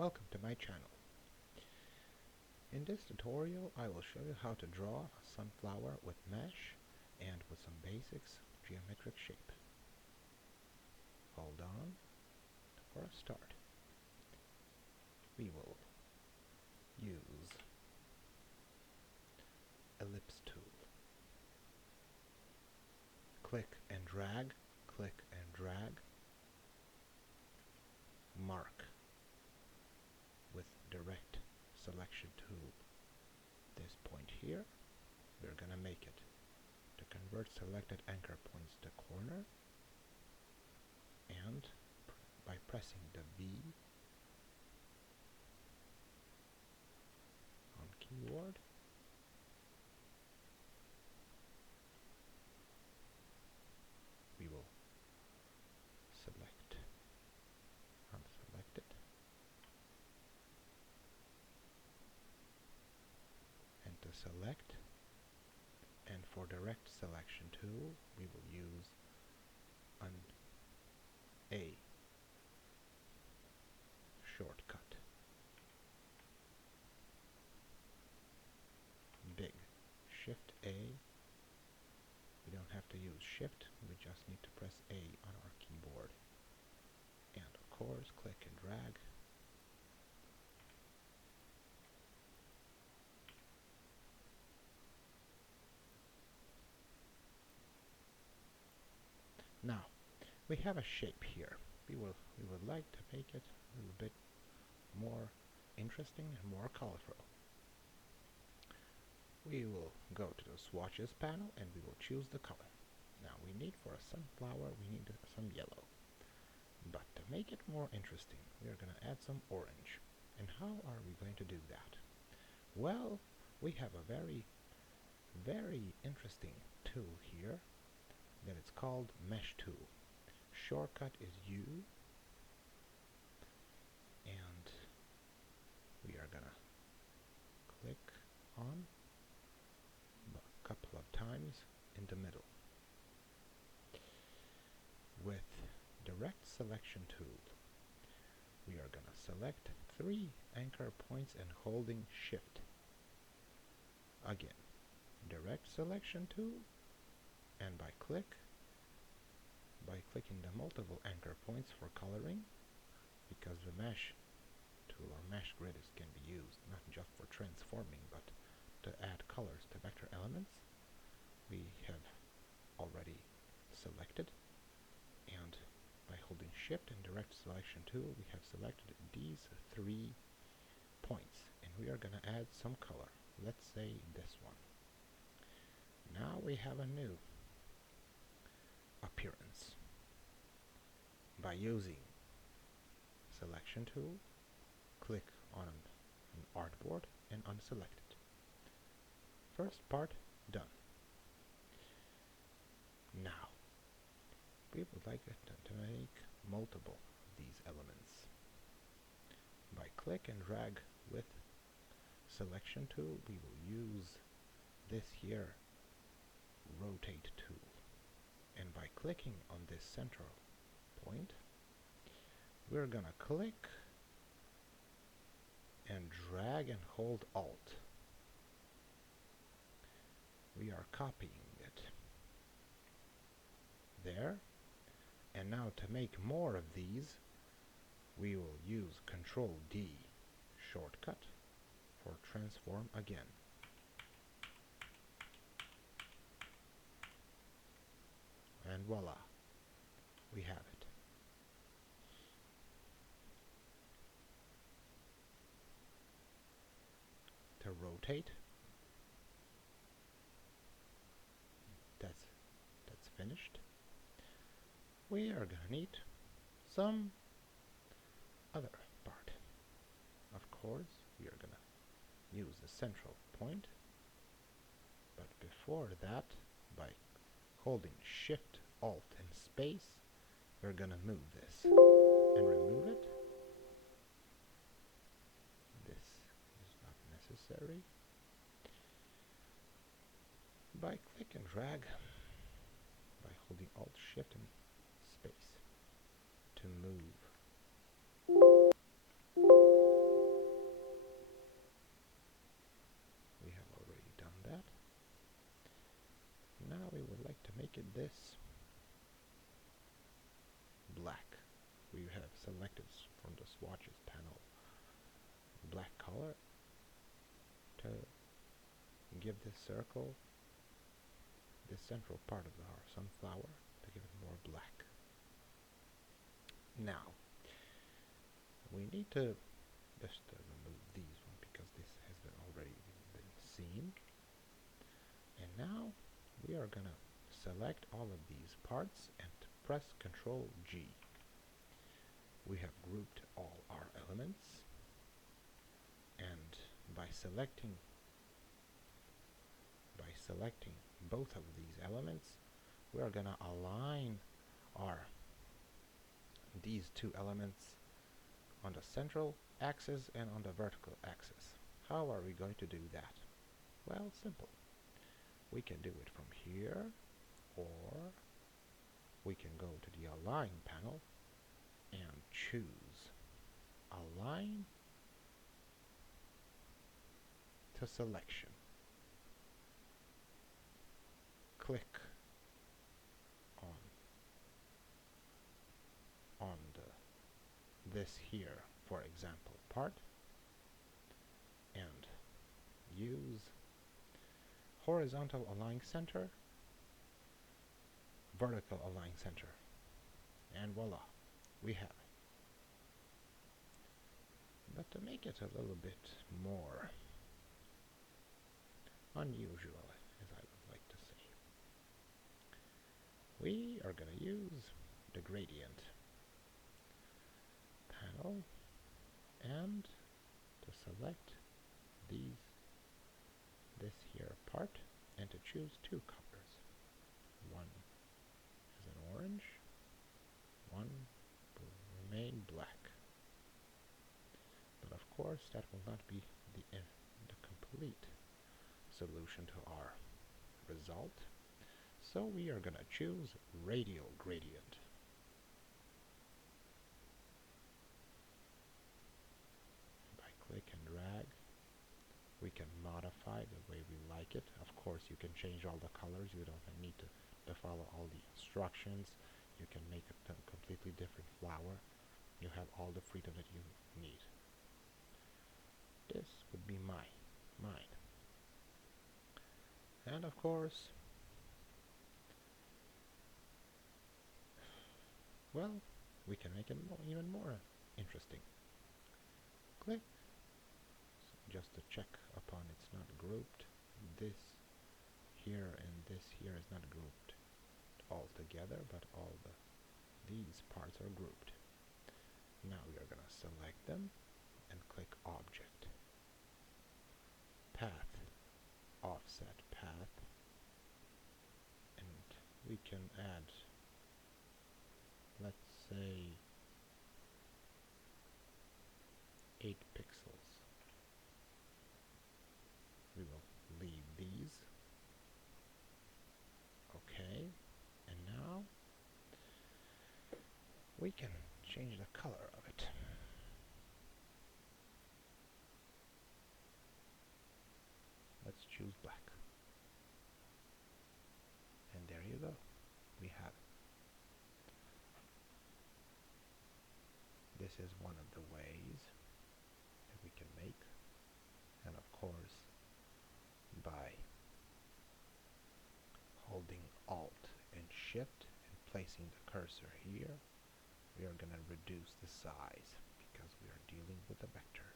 Welcome to my channel. In this tutorial I will show you how to draw a sunflower with mesh and with some basics geometric shape. Hold on. For a start, we will use ellipse tool. Click and drag, click and drag. Mark with direct selection tool. This point here, we're gonna make it to convert selected anchor points to corner, and by pressing the V on keyboard, we will select unselected and to select, and for direct selection tool we will use an A shortcut. Big Shift A. We don't have to use Shift, we just need to press A on our keyboard. And of course, click and drag. Now, we have a shape here. We would like to make it a little bit more interesting and more colorful. We will go to the swatches panel and we will choose the color. Now we need, for a sunflower, we need some yellow. But to make it more interesting, we are going to add some orange. And how are we going to do that? Well, we have a very interesting tool here that it's called Mesh Tool. Shortcut is U, and we are gonna click on a couple of times in the middle. With direct selection tool, we are gonna select 3 anchor points and holding Shift. Again, direct selection tool, and by clicking the multiple anchor points for coloring, because the mesh tool or mesh grid can be used not just for transforming but to add colors to vector elements. We have already selected, and by holding Shift and direct selection tool we have selected these 3 points, and we are going to add some color. Let's say this one. Now we have a new appearance by using selection tool, click on an artboard and unselect it. First part done. Now we would like to make multiple of these elements. By click and drag with selection tool we will use this here rotate tool, and by clicking on this central point we're gonna click and drag and hold Alt. We are copying it there, and now to make more of these we will use Control D shortcut for transform again. And voila, we have it. To rotate, that's finished. We are gonna need some other part. Of course, we are gonna use the central point, but before that, by holding Shift, Alt, and Space, we're gonna move this and remove it. This is not necessary. By click and drag, by holding Alt, Shift, and Space to move we have selected from the swatches panel black color to give this circle, this central part of our sunflower, to give it more black. Now, we need to just remove these one because this has been already been seen. And now we are gonna select all of these parts and press Ctrl G. We have grouped all our elements, and by selecting both of these elements, we are gonna align these two elements on the central axis and on the vertical axis. How are we going to do that? Well, simple. We can do it from here, or we can go to the Align panel and choose Align to Selection. Click on this here, for example, part, and use Horizontal Align Center, Vertical Align Center, and voila, we have it. But to make it a little bit more unusual, as I would like to say, we are going to use the Gradient panel and to select this here part and to choose two colors. One is an orange, one will remain black. But of course that will not be the complete solution to our result. So we are going to choose Radial Gradient. By click and drag, we can modify the way we like it. Of course, you can change all the colors. You don't need to follow all the instructions. You can make a completely different flower. You have all the freedom that you need. This would be mine. And of course, well, we can make it even more interesting. Click, just to check upon it's not grouped. This here and this here is not grouped all together, but these parts are grouped. Now we are going to select them and click Object, Path, Offset Path, and we can add, let's say, 8 pixels. We will leave these. Okay, and now we can change the color of it. Let's choose black. And there you go. We have it. This is one of the ways that we can make. And of course, by holding Alt and Shift and placing the cursor here, we are going to reduce the size because we are dealing with a vector.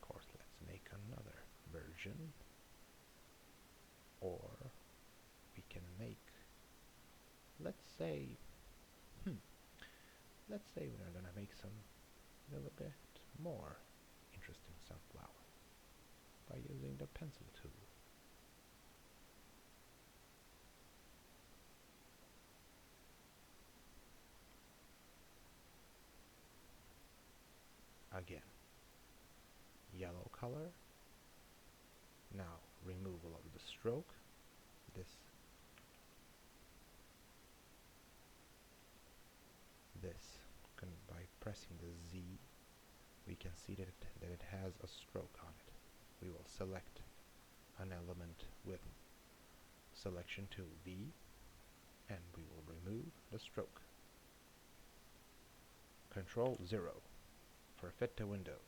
Of course, let's make another version, or we can make, let's say we are going to make some little bit more interesting sunflower by using the pencil tool. Again, yellow color. Now removal of the stroke. By pressing the Z, we can see that it has a stroke on it. We will select an element with selection tool V, and we will remove the stroke. Control 0 for fit to window.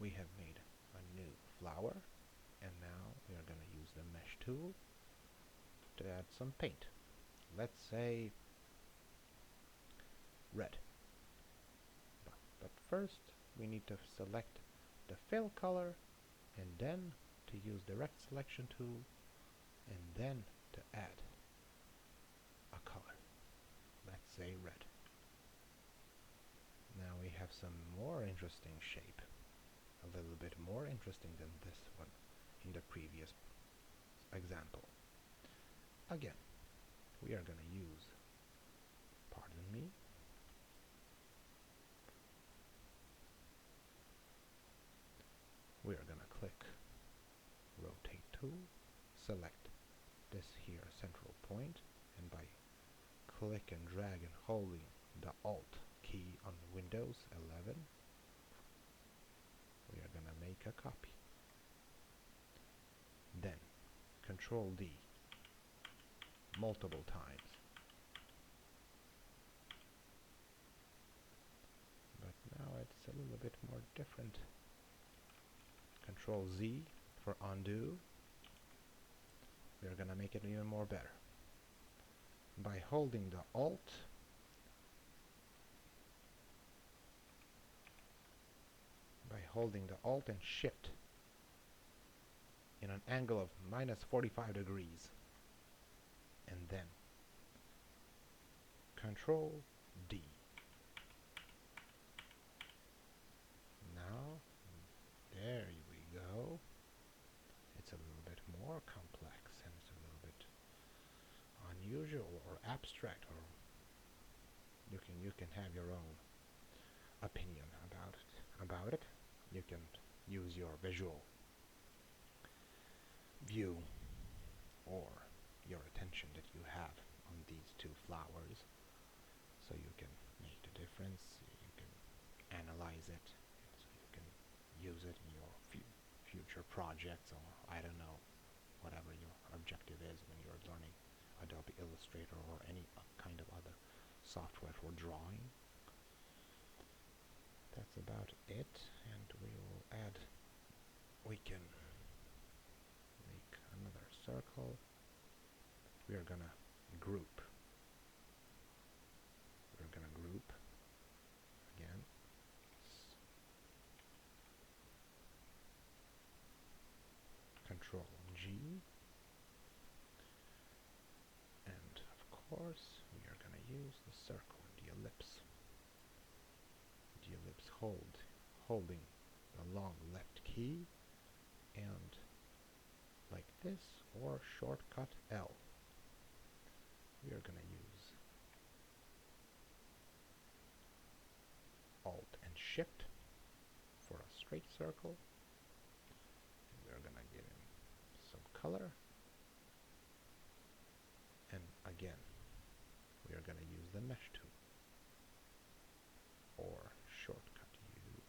We have made a new flower, and now we are going to use the mesh tool to add some paint. Let's say red. But first we need to select the fill color, and then to use direct selection tool, and then to add a color. Let's say red. Now we have some more interesting shape, a little bit more interesting than this one in the previous example. Again, we are going to use, pardon me, we are going to click rotate tool, select this here central point, and by click and drag and holding the Alt key on Windows 11, we are going to make a copy. Then Control D multiple times. But now it's a little bit more different. Control Z for undo. We are going to make it even more better. By holding the Alt, and Shift in an angle of -45 degrees, and then Control D. Now, there we go. It's a little bit more complex, and it's a little bit unusual or abstract, or you can have your own opinion about it. You can use your visual view or your attention that you have on these two flowers, so you can make the difference, you can analyze it, so you can use it in your future projects, or I don't know, whatever your objective is when you're learning Adobe Illustrator or any kind of other software for drawing. That's about it, and we can make another circle. We are gonna group. We're gonna group again. Control G, and of course we are gonna use the circle and the ellipse. The ellipse holding the long left key, and like this, or shortcut L. We are going to use Alt and Shift for a straight circle. And we are going to give him some color. And again, we are going to use the Mesh tool, or shortcut U.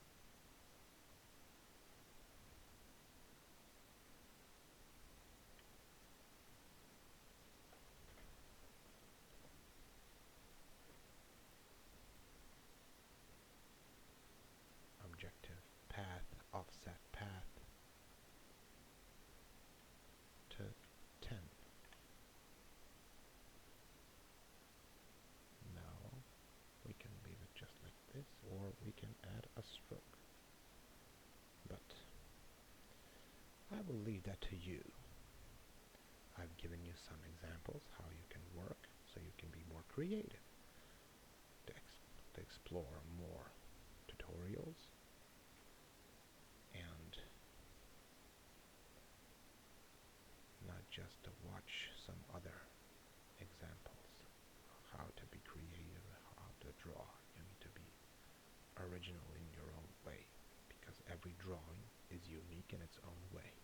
Objective path, offset path to 10. Now we can leave it just like this, or we can add a stroke. But I will leave that to you. I've given you some examples how you can work, so you can be more creative, to explore more tutorials, and not just to watch some other examples of how to be creative, how to draw. You need to be original in your own way, because every drawing is unique in its own way.